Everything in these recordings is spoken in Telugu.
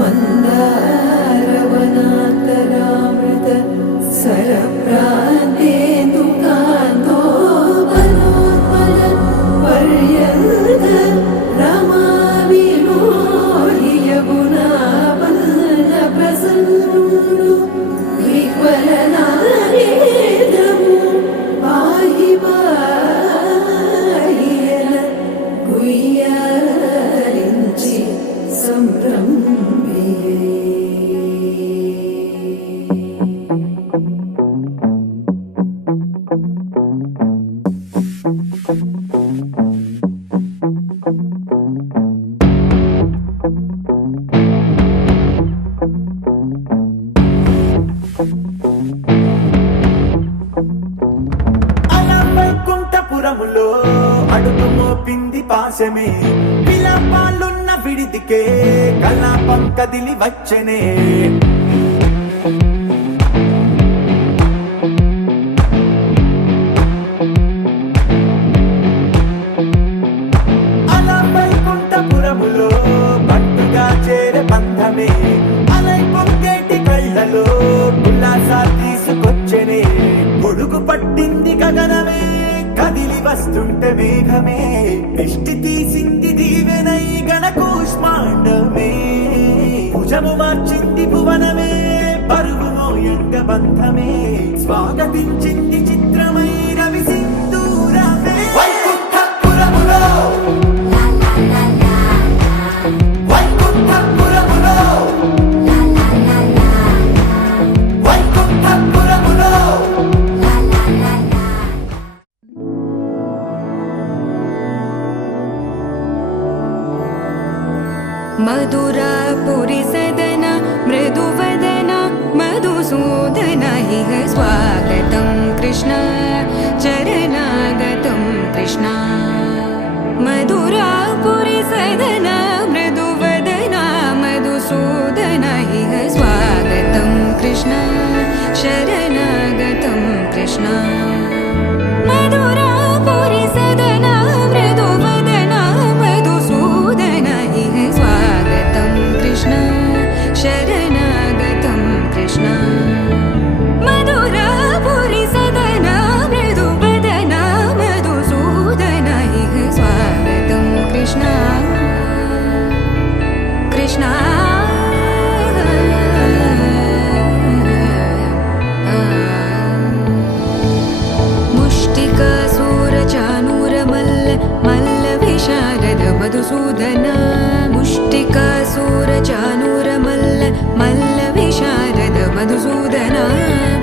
मन्दारवनान्तरामृत सरप्रान्तेन्दुकान्तो मनोन्मल पर्यन्त रमाविनोदि यमुना वल्लभप्रसन्नु विह्वलनारेन्द्रमु पाहि पाहियन गुह्यारिञ्चि संभ्रम्ये। వైకుంఠపురములో అడుగు మోపింది పాశమే విలాపాలున్న విడిదికే కలాపం కదిలి వచ్చనే అలా వైకుంఠపురములో పట్టుగా చేరే బంధమే అలై పొంగేటి కళ్ళలో ఉల్లాసా తీసుకొచ్చనే పొడుగు పట్టింది గగనమే కదిలి వస్తుంటే మేఘమే దృష్టి తీసింది దీవెనై గణకూష్మాండమే భుజము మార్చింది భువనమే పరుగు మోయంగ బంధమే స్వాగతించింది చిత్రమై రవి సింధూరమే వైకుంఠపురములో వైకుంఠపురములో వైకుంఠపురములో मधुरापुरी सदन मृदुवदन मधुसूदन इह स्वागतं कृष्ण चरणागतं कृष्ण मधुरापुरी सदन मृदुवदन मधुसूदन इह स्वागतं कृष्ण शरणागतं कृष्ण मधुरापुरी सदन मृदुवदन मधुसूदन इह स्वागतं कृष्ण शरणागतं कृष्ण मधुरापुरी सदन मृदुवदन मधुसूदन इह स्वागतं कृष्ण कृष्ण मुष्टिकासूरचानूरमल्ल मल्लविशारद मधुसूदन मुष्टिकासूरचानूरमल्ल मल्लविशारद मधुसूदन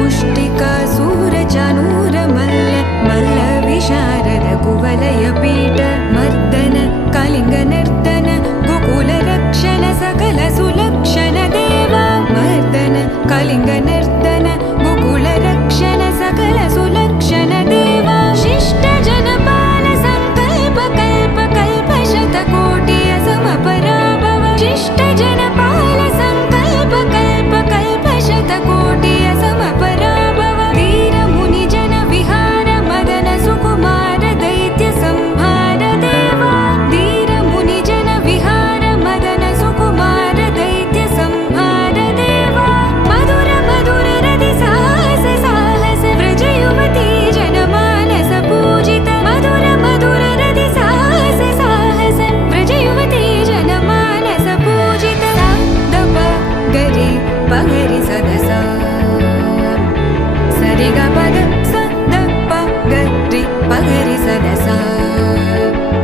मुष्टिकासूरचानूरमल्ल मल्लविशारद कुवलयपीठ मर्दन कलिङ्गनर्दन गोकुलरक्षण सकल सुलक्षण देवा मर्दन कलिङ्गनर्दन गोकुलरक्षण सकल सुलक्षण देवा शिष्ट जनपाल संकल्प कल्प कल्प शतकोटि असमपराभव शिष्ट जनपाल संकल्प कल्प कल्प शतकोटि असमपराभव वीर मुनि जन विहार मदन सुकुमार दैत्य संहार देवा वीर मुनि जन विहार मदन सुकुमार दैत्य संहार देवा मधुर मधुर रति साहस साहस व्रज युवती जनमानस पूजित मधुर मधुर रति साहस साहस व्रज युवती जनमानस पूजित दप गरि पगरि सदसा सरि ग पद स द प गरि पगरि सदसा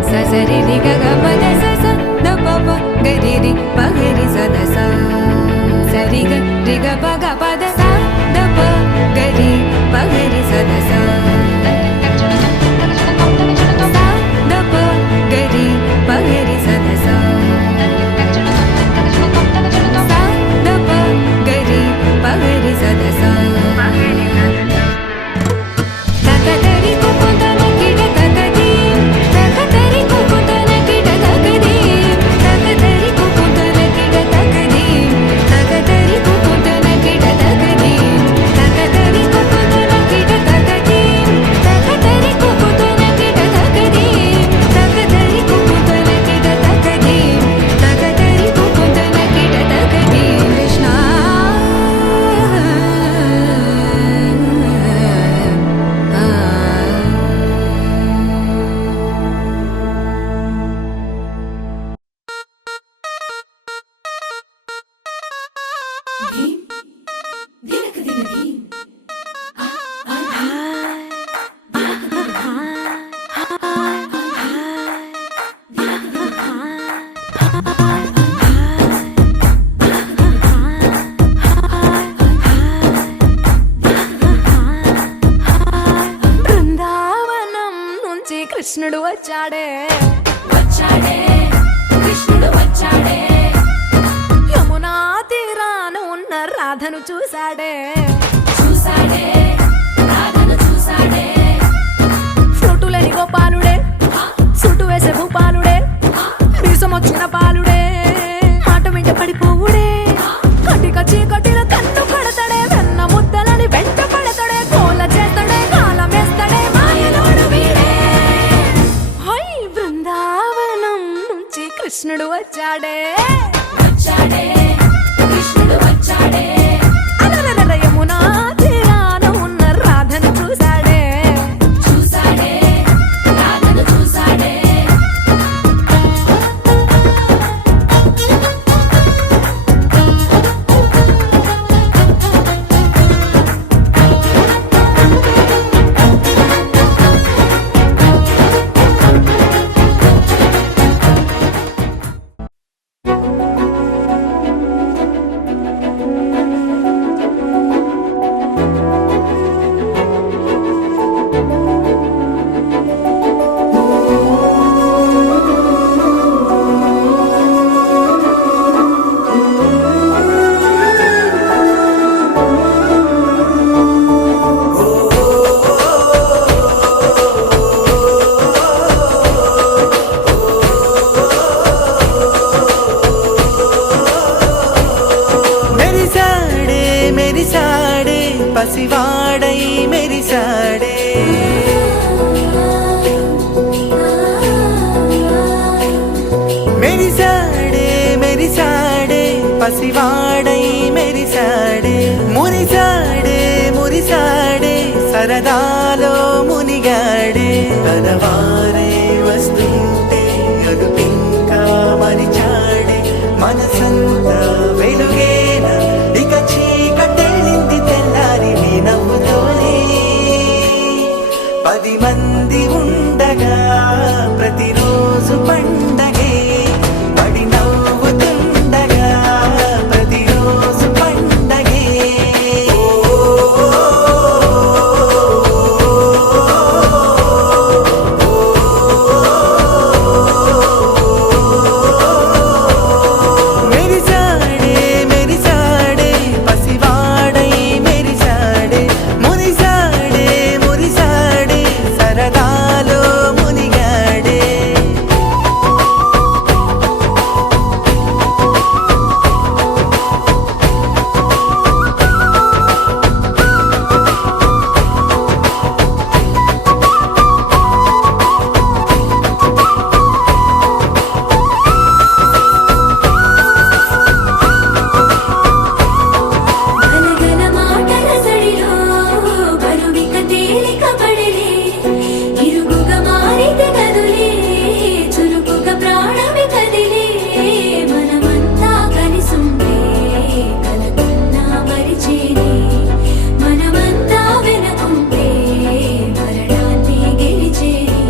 स सरि रि ग ग पद स स द प प गरि रि पगरि सदसा सरि ग रि ग प ग पद स द प गरि पगरि सदसा स द प गरि पगरि सदसा स द प गरि ధీం దినక దిన ధీం బృందావనం నుంచి కృష్ణుడు వచ్చాడే వచ్చాడే కృష్ణుడు వచ్చాడే యమునా తీరాన ఉన్న రాధను చూశాడే చూసాడే రాధను చూసాడే ఫ్రూటులేని గోపాలుడే సుటు వేసే భూపాలుడే వీసం వచ్చిన పాలుడే మాట వెంట పడిపోవుడే కటిక చీకటిల కన్ను కడతాడే వెన్న ముద్దలని వెంట పడతాడే కోల చేస్తాడే కాలం వేస్తాడే మాయలోడు వీడే హై బృందావనం నుంచి కృష్ణుడు వచ్చాడే వచ్చాడే కృష్ణుడు వచ్చాడే అలరలర యమునా తీరాన ఉన్న రాధను చూశాడే చూసాడే రాధను చూసాడే మెరిసాడే మెరిసాడే పసివాడై మెరిసాడే మెరిసాడే మెరిసాడే పసివాడై మెరిసాడే మురిసాడే మురిసాడే సరదాలో మునిగాడే తనవారే వస్తుంటే అదుపింకా మరిచాడే మనసంతా వెలుగేన ఇక చీకటెళ్ళింది తెల్లారి నీ నవ్వుతోనే 10 మంది ఉండగా ప్రతిరోజు పండగే పడి నవ్వుతుండగా ప్రతిరోజు పండగే మెరిసాడే మెరిసాడే పసివాడై మెరిసాడే మురిసాడే మురిసాడే సరదాలో మునిగాడే గనగన మాటల సడిలో బరువిక తేలిక పడలే ఇరుగుగా మారితే కదులే చురుకుగా ప్రాణమి కదిలే మనమంతా కలిసుండే కలకున్నా మరిచేనే మనమంతా వెనకుంటే మరణాన్ని గెలిచేనే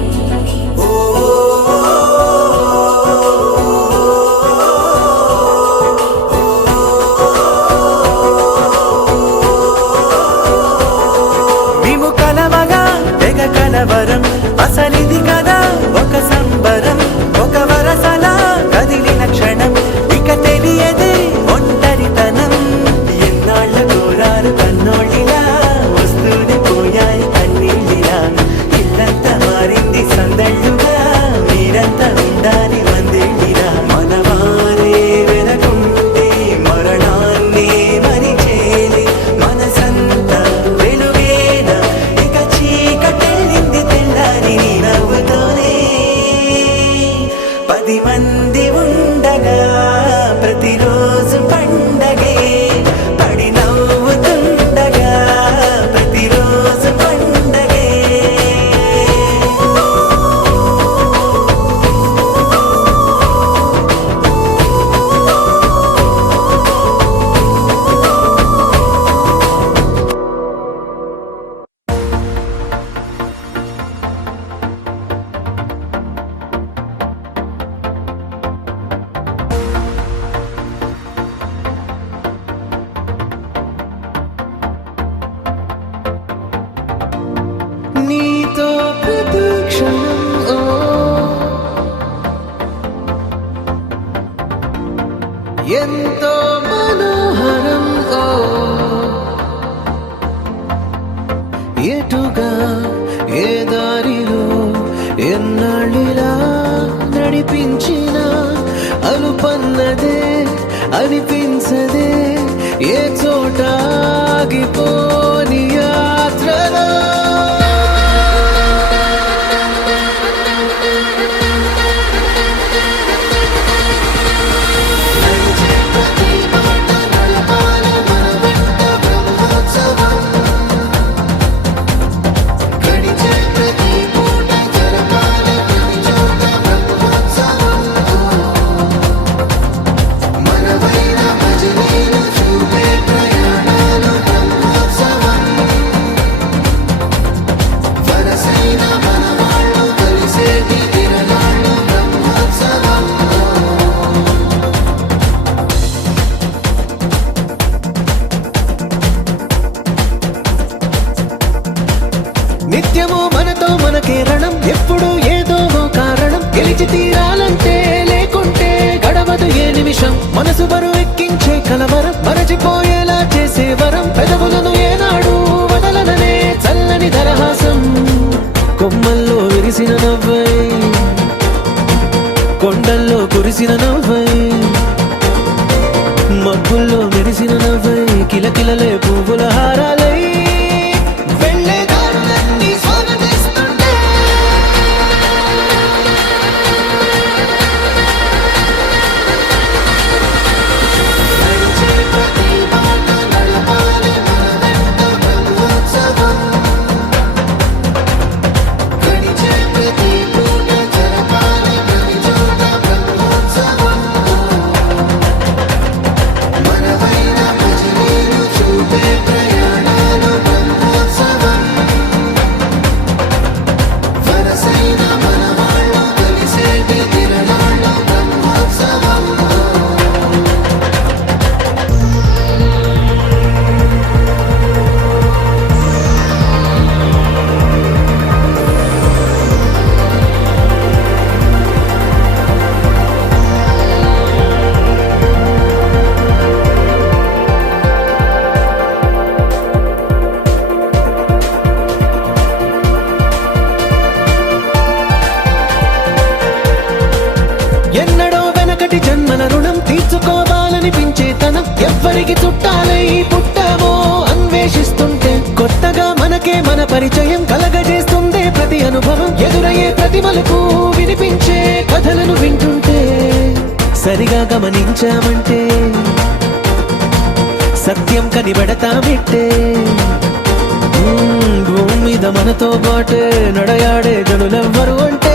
మేము కలవగా తెగ కలవరం అసలిది కదా ఒక సంబరం ఒక వరసలా కదిలిన క్షణం ఇక తెలియదే ఒంటరితనం ఎన్నాళ్ళ కోరారు కన్నోళ్ళిలా వస్తూనే పోయాయి కన్నీళ్ళిలా ఇల్లంతా మారింది సందళ్ళుగా మీరంతా ఉండాలి వందేళ్ళిలా మనవారే వెనకుంటే మరణాన్ని మరిచేలే మనసంతా వెలుగేన ఇక చీకటెళ్ళింది తెల్ల అనిపించదే ఏ చోట ఆగిపోని యాత్రలో. నిత్యము మనతో మనకే రణం, ఎప్పుడు ఏదో ఓ కారణం. గెలిచి తీరాలంటే లేకుంటే గడవదు ఏ నిమిషం. మనసు బరువు ఎక్కించే కలవరం, మరచిపోయేలా చేసే వరం. పెదవులను ఏనాడు వదలననే చల్లని దరహాసం. కొమ్మల్లో విరిసిన నవ్వై, కొండల్లో కురిసిన నవ్వై, మబ్బుల్లో మెరిసిన నవ్వై, కిలకిలలే పువ్వుల హారాలై ఎన్నడో వెనకటి జన్మల రుణం తీర్చుకోవాలనిపించే తనం. ఎవ్వరికి చుట్టాలై పుట్టామో అన్వేషిస్తుంటే కొత్తగా మనకే మన పరిచయం కలగజేస్తుందే ప్రతి అనుభవం. ఎదురయ్యే ప్రతి మలుపు వినిపించే కథలను వింటుంటే సరిగా గమనించామంటే సత్యం కనిపెడతామిట్టే. భూమి మీద మనతో పాటే నడయాడే జనులెవ్వరు అంటే